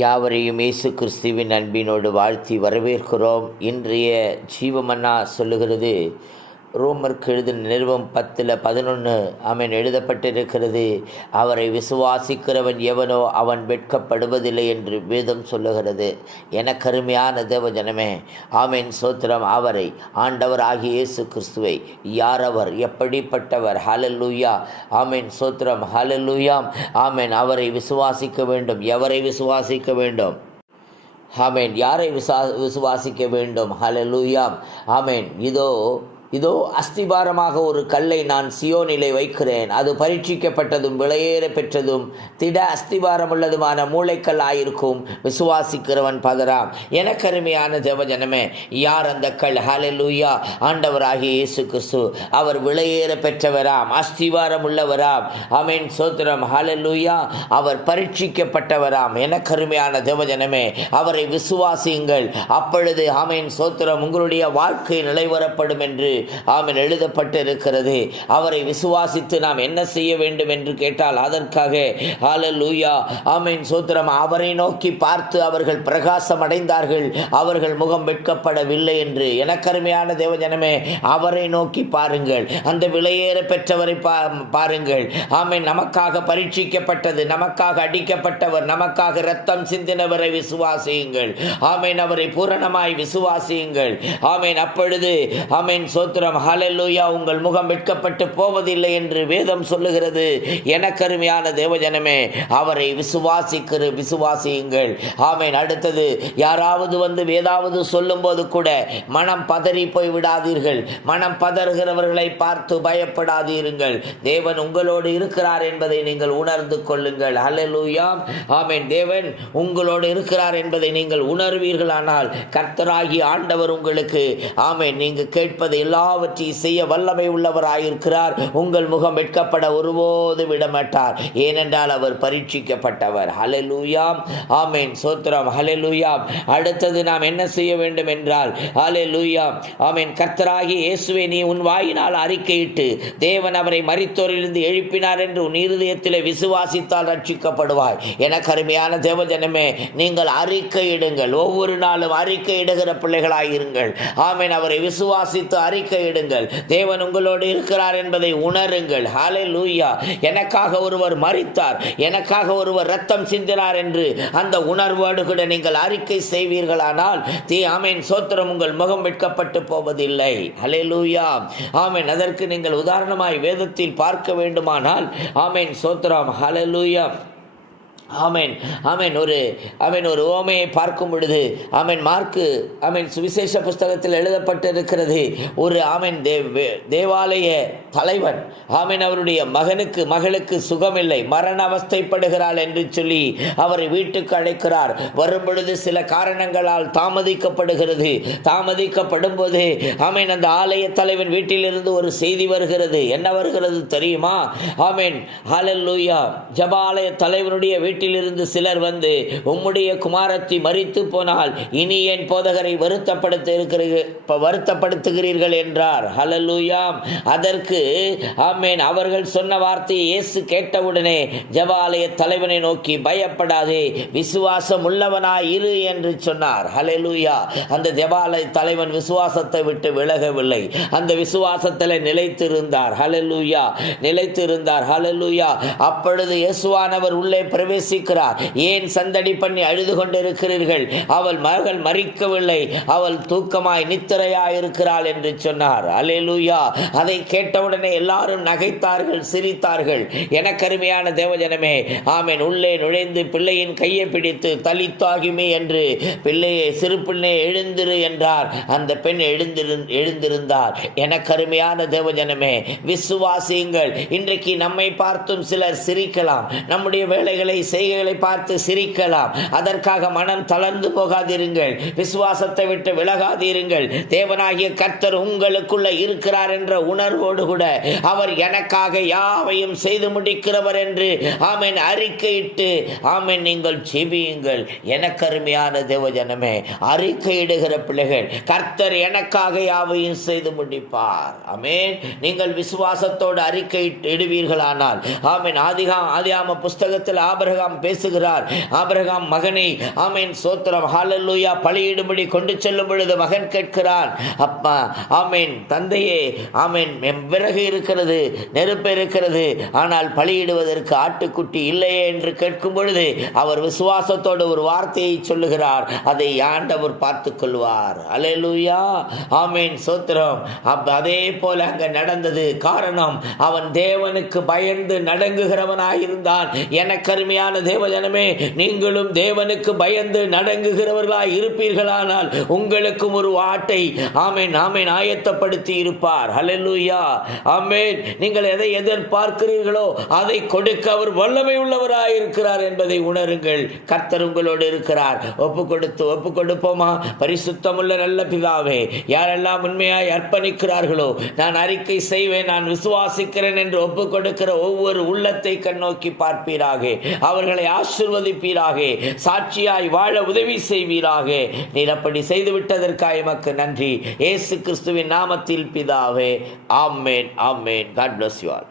யாவரையும் இயேசு கிறிஸ்துவின் அன்பினோடு வாழ்த்தி வரவேற்கிறோம். இன்றைய ஜீவமன்னா சொல்லுகிறது, ரோமருக்கு எழுதின நிருபம் 10:11 ஆமென் எழுதப்பட்டிருக்கிறது. அவரை விசுவாசிக்கிறவன் எவனோ அவன் வெட்கப்படுவதில்லை என்று வேதம் சொல்லுகிறது. எனக்கருமையான தேவஜனமே, ஆமென் சோத்திரம். அவரை ஆண்டவராகிய இயேசு கிறிஸ்துவை யார் அவர், எப்படிப்பட்டவர்? ஹல்லேலூயா, ஆமென் சோத்திரம், ஹல்லேலூயா, ஆமென். அவரை விசுவாசிக்க வேண்டும். எவரை விசுவாசிக்க வேண்டும்? ஆமென். யாரை விசுவாசிக்க வேண்டும்? ஹல்லேலூயா, ஆமென். இதோ அஸ்திபாரமாக ஒரு கல்லை நான் சியோனிலே வைக்கிறேன். அது பரீட்சிக்கப்பட்டதும் விலையேற பெற்றதும் திட அஸ்திபாரமுள்ளதுமான மூளைக்கல் ஆயிருக்கும். விசுவாசிக்கிறவன் பதறாம். எனக்கருமையான தேவஜனமே, யார் அந்த கல்? ஹல்லேலூயா, ஆண்டவராகிய இயேசு கிறிஸ்து. அவர் விலையேற பெற்றவராம், அஸ்திபாரம் உள்ளவராம். ஆமென் சோத்திரம், ஹல்லேலூயா. அவர் பரீட்சிக்கப்பட்டவராம். எனக்கருமையான தேவஜனமே, அவரை விசுவாசியுங்கள். அப்பொழுது ஆமென் சோத்திரம், உங்களுடைய வாழ்க்கை நிலைவரப்படும் என்று ஆமென் எழுதப்பட்டு இருக்கிறது. அவரை விசுவாசித்து நாம் என்ன செய்ய வேண்டும் என்று கேட்டால், அதற்காக ஹல்லேலூயா, ஆமென் சோத்திரம், அவரை நோக்கி பார்த்து அவர்கள் பிரகாசம் அடைந்தார்கள், அவர்கள் முகம் வெட்கப்படவில்லை என்று. எனக்கருமையான தேவஜனமே, அவரை நோக்கி பாருங்கள். அந்த விலையேற பெற்றவரை பாருங்கள். ஆமென். நமக்காக பரீட்சிக்கப்பட்டது, நமக்காக அடிக்கப்பட்டவர், நமக்காக இரத்தம் சிந்தினவரை விசுவாசியுங்கள். ஆமென். அவரை பூரணமாய் விசுவாசியுங்கள். ஆமென். அப்பொழுது ஆமென் சோத்திரம், ஹல்லேலூயா, உங்கள் முகம் வெட்கப்பட்டு போவதில்லை என்று வேதம் சொல்லுகிறது. எனக்கருமையான தேவஜனமே, அவரை விசுவாசியுங்கள். ஆமென். அடுத்தது, யாராவது வந்து ஏதாவது சொல்லும் போது கூட மனம் பதறி போய் விடாதீர்கள். மனம் பதறுகிறவர்களை பார்த்து பயப்படாதீர்கள். தேவன் உங்களோடு இருக்கிறார் என்பதை நீங்கள் உணர்ந்து கொள்ளுங்கள். ஹல்லேலூயா, ஆமென். தேவன் உங்களோடு இருக்கிறார் என்பதை நீங்கள் உணர்வீர்களானால் கர்த்தராகிய ஆண்டவர் உங்களுக்கு ஆமென் நீங்கள் கேட்பது எல்லாவற்றையும் செய்ய வல்லமை உள்ளவராயிருக்கிறார். உங்கள் முகம் வெட்கப்பட ஒருபோது விடமாட்டார். ஏனென்றால் அவர் பரீட்சிக்கப்பட்டவர். ஹல்லேலூயா, ஆமென் சோத்திரம், ஹல்லேலூயா. அடுத்தது நாம் என்ன செய்ய வேண்டும் என்றால், ஹல்லேலூயா, ஆமென், கர்த்தராகிய இயேசுவை நீ உன் வாயினால் அறிக்கையிட்டு தேவன் அவரை மரித்தோரிலிருந்து எழுப்பினார் என்று உன் இருதயத்திலே விசுவாசித்தால் ரட்சிக்கப்படுவாய். எனக்கு அருமையான தேவஜனமே, நீங்கள் அறிக்கையிடுங்கள். ஒவ்வொரு நாளும் அறிக்கையிடுகிற பிள்ளைகளாயிருங்கள். ஆமென். அவரை விசுவாசித்து அறிக்கையிடுங்கள். தேவன் உங்களோடு இருக்கிறார் என்பதை உணருங்கள். ஹல்லேலூயா. எனக்காக ஒருவர் மரித்தார், எனக்காக ஒருவர் ரத்தம் சிந்தினார் என்று அந்த உணர்வோடு கூட நீங்கள் அறிக்கை செய்வீர்களானால் ஆமென் சோத்திரம், உங்கள் முகம் வெட்கப்பட்டு போவதில்லை. ஹல்லேலூயா, ஆமென். அதற்கு நீங்கள் உதாரணமாய் வேதத்தில் பார்க்க வேண்டுமானால் ஆமென் சோத்திரம், ஹல்லேலூயா, ஆமென், ஆமென். ஒரு ஓமையை பார்க்கும் பொழுது ஆமென் மார்க்கு ஆமென் சுவிசேஷ புஸ்தகத்தில் எழுதப்பட்டிருக்கிறது. ஒரு ஆமென் தேவாலய தலைவன் ஆமென் அவருடைய மகளுக்கு சுகமில்லை, மரண அவஸ்தைப்படுகிறாள் என்று சொல்லி அவரை வீட்டுக்கு அழைக்கிறார். வரும் பொழுது சில காரணங்களால் தாமதிக்கப்படும் போது ஆமென் அந்த ஆலய தலைவன் வீட்டிலிருந்து ஒரு செய்தி வருகிறது. என்ன வருகிறது தெரியுமா? ஆமென் ஹல்லேலூயா. ஜெபாலய தலைவனுடைய வீட்டிலிருந்து சிலர் வந்து, உம்முடைய குமாரத்தி மரித்து போனால் இனி என் போதகரை வருத்தப்படுத்துகிறீர்கள் என்றார். ஹல்லேலூயா. அதற்கு ஆமென் அவர்கள் சொன்ன வார்த்தையை இயேசு கேட்டவுடனே ஜெபாலய தலைவனை நோக்கி, பயப்படாதே, விசுவாசம் உள்ளவனாய் இரு என்று சொன்னார். ஹல்லேலூயா. அந்த ஜெபாலய தலைவன் விசுவாசத்தை விட்டு விலகவில்லை. அந்த விசுவாசத்தில் நிலைத்திருந்தார். ஹல்லேலூயா, நிலைத்திருந்தார். ஹல்லேலூயா. அப்பொழுது இயேசுவானவர் உள்ளே பிரவேசிக்கிறார். ஏன் சந்தடி பண்ணி அழுது கொண்டிருக்கிறீர்கள்? அவள் மகள் மரிக்கவில்லை, அவள் தூக்கமாய் நித்திரையாய் இருக்கிறாள் என்று சொன்னார். அல்லேலூயா. அதை கேட்டவுடனே எல்லாரும் நகைத்தார்கள், சிரித்தார்கள். எனக்கருமையான தேவஜனமே, ஆமென், உள்ளே நுழைந்து பிள்ளையின் கையை பிடித்து தலித்தாகிமே என்று சிறு பிள்ளை எழுந்திரு என்றார். அந்த பெண் எழுந்திருந்தார். எனக்கருமையான தேவஜனமே, விசுவாசியுங்கள். இன்றைக்கு நம்மை பார்த்தும் சிலர் சிரிக்கலாம், நம்முடைய வேலைகளை செய்கைகளை பார்த்து சிரிக்கலாம். அதற்காக மனம் தளர்ந்து போகாதிருங்கள், விசுவாசத்தை விட்டு விலகாதீருங்கள். தேவனாகிய கர்த்தர் உங்களுக்குள்ள இருக்கிறார் என்ற உணர்வோடு கூட அவர் எனக்காக யாவையும் செய்து முடிக்கிறவர் என்று ஆமென் அறிக்கையிட்டு ஆமென் நீங்கள் ஜெபியுங்கள். எனக்கருமையான தேவஜனமே, அறிக்கையிடுகிற பிள்ளைகள், கர்த்தர் எனக்காக யாவையும் செய்து முடிப்பார். ஆமென். நீங்கள் விசுவாசத்தோடு அறிக்கை இடுவீர்களானால் ஆமென். ஆதியாம புஸ்தகத்தில் ஆபிரகாம் ஆபிரகாம் பேசுகிறார். ஆபிரகாம் மகனை ஆமேன் சோத்திரம் ஹல்லேலூயா பலியிடும்படி கொண்டு செல்லும் பொழுது மகன் கேட்கிறான், அப்பா ஆமேன் தந்தையே ஆமேன் விறகு இருக்கிறது, நெருப்பு இருக்கிறது, ஆனால் பலியிடுவதற்கு ஆட்டுக்குட்டி இல்லையே என்று கேட்கும் பொழுது அவர் விசுவாசத்தோடு ஒரு வார்த்தையை சொல்லுகிறார். அதை ஆண்டவர் பார்த்து கொள்வார். அல்லேலூயா ஆமேன் சோத்திரம். அதே போல அங்க நடந்தது. காரணம், அவன் தேவனுக்கு பயந்து நடங்குகிறவனாயிருந்தான். எனக்கு அருமையான தேவஜனமே, நீங்களும் தேவனுக்கு பயந்து நடங்குகிறவர்களாய் இருப்பீர்களானால் உங்களுக்கும் ஒரு ஆட்டை ஆமேன் ஆமேன் ஆயத்தப்படுத்தி இருப்பார். ஹல்லேலூயா ஆமேன். நீங்கள் எதை எதிர்பார்க்கிறீர்களோ அதை கொடுக்க அவர் வல்லமை உள்ளவராய் இருக்கிறார் என்பதை உணருங்கள். கர்த்தர் உங்களோடு இருக்கிறார். ஒப்பு கொடுப்போமா? பரிசுத்தமுள்ள நல்ல பிதாவே, யாரெல்லாம் உண்மையாய் அர்ப்பணிக்கிறார்களோ, நான் அறிக்கை செய்வேன், நான் விசுவாசிக்கிறேன் என்று ஒப்பு கொடுக்கிற ஒவ்வொரு உள்ளத்தை கண்ணோக்கி பார்ப்பீராக. அவர்களை ஆசீர்வதிப்பீராக. சாட்சியாய் வாழ உதவி செய்வீராக. நீர் அப்படி செய்துவிட்டதற்காக எமக்கு நன்றி. இயேசு கிறிஸ்துவின் நாமத்தில் பிதாவே. ஆமென் ஆமென். God bless you all.